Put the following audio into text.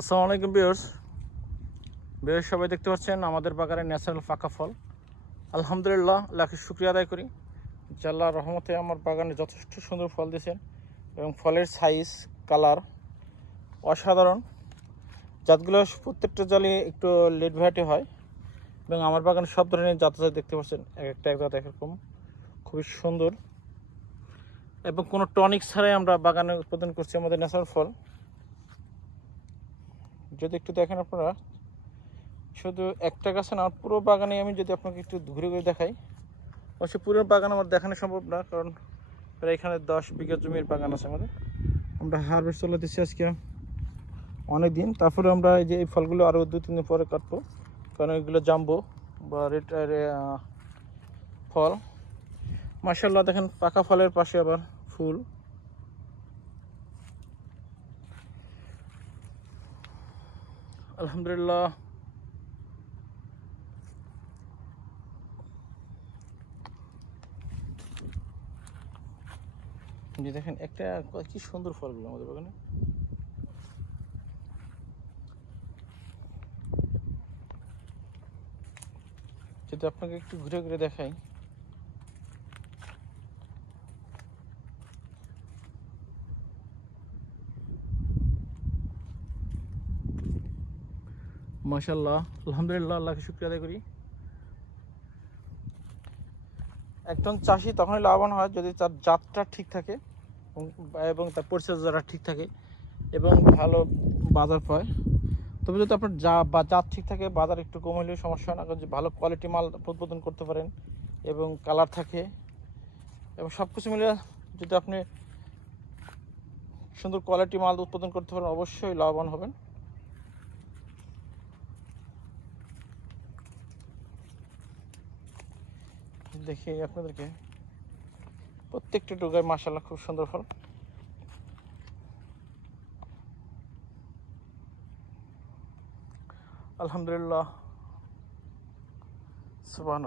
আসসালামু আলাইকুম বিয়ার্স বিয়ার্স সবাই দেখতে পাচ্ছেন আমাদের বাগানে ন্যাচারাল পাকা ফল। আলহামদুলিল্লাহ লাখে শুক্রিয়া আদায় করি। আল্লাহর রহমতে আমার বাগানে যথেষ্ট সুন্দর ফল দিয়েছেন এবং ফলের সাইজ কালার অসাধারণ। জাতগুলো প্রত্যেকটা জালি একটু লেট ভ্যারাইটি হয় এবং আমার বাগানে সব ধরনের জাত দেখতে পাচ্ছেন, এক একটা এক জাত একরকম খুবই সুন্দর। এবং কোনো টনিক ছাড়াই আমরা বাগানে উৎপাদন করছি আমাদের ন্যাচারাল ফল। যদি একটু দেখেন আপনারা, শুধু একটা গাছে না, পুরো বাগানে আমি যদি আপনাকে একটু ঘুরে ঘুরে দেখাই অবশ্যই পুরো বাগান আমার দেখানো সম্ভব না, কারণ প্রায় এখানে দশ বিঘা জমির বাগান আছে আমাদের। আমরা হারভেস্ট চলে দিচ্ছি আজকে অনেক দিন তারপরে আমরা এই যে এই ফলগুলো আরও দু, তিন দিন পরে কাটবো, কারণ এগুলো জাম্বো বা রেড ফল। মার্শাল্লাহ দেখেন, পাকা ফলের পাশে আবার ফুল। আলহামদুলিল্লাহ। যে দেখেন, একটা কি সুন্দর ফলগুলো আমাদের বাগানে। যদি আপনাকে একটু ঘুরে ঘুরে দেখাই। মাশাল্লাহ আলহামদুলিল্লাহ, আল্লাহকে শুক্রিয়া আদায় করি। একজন চাষি তখনই লাভবান হয় যদি তার জাতটা ঠিক থাকে এবং- তার পরিচর্যাটা ঠিক থাকে এবং ভালো বাজার পায়। তবে যদি আপনার যা, বা জাত ঠিক থাকে, বাজার একটু কম হলেও সমস্যা হয় না, কারণ ভালো কোয়ালিটি মাল উৎপাদন করতে পারেন এবং কালার থাকে এবং সব কিছু মিলে যদি আপনি সুন্দর কোয়ালিটি মাল উৎপাদন করতে পারেন, অবশ্যই লাভবান হবেন। দেখি আপনাদেরকে। প্রত্যেকটা ডোগায় মাসাল্লাহ খুব সুন্দর ফল। আলহামদুলিল্লাহ। সুবাহ